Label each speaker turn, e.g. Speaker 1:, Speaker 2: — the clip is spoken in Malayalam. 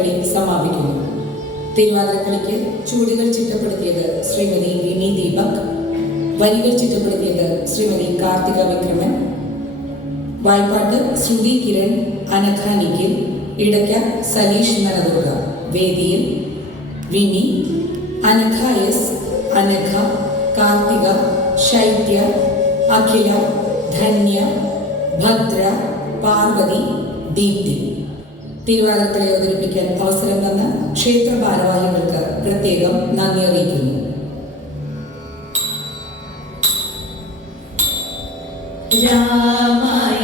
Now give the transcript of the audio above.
Speaker 1: തിരുവാതിരക്കളി സമാപിക്കുന്നു തിരുവാതിരക്കളിക്ക് ചൂടുകൾ ചിട്ടപ്പെടുത്തിയത് ശ്രീമതി വിനി ദീപക് വരികൾ ചിട്ടപ്പെടുത്തിയത് ശ്രീമതി കാർത്തിക വിക്രമൻ വായ്പാട്ട് ശ്രുതി കിരൺ അനഘ നിഖിൽ ഇടയ്ക്ക സലീഷ് നരദുർഗ വേദിയിൽ വിനി അനഘ എസ് അനഘ കാർത്തിക ശൈത്യ അഖില ധന്യ ഭദ്ര പാർവതി ദീപ്തി. തിരുവാതിരക്കളി അവതരിപ്പിക്കാൻ അവസരം തന്ന ക്ഷേത്ര ഭാരവാഹികൾക്ക് പ്രത്യേകം നന്ദി അറിയിക്കുന്നു.
Speaker 2: രാമായണം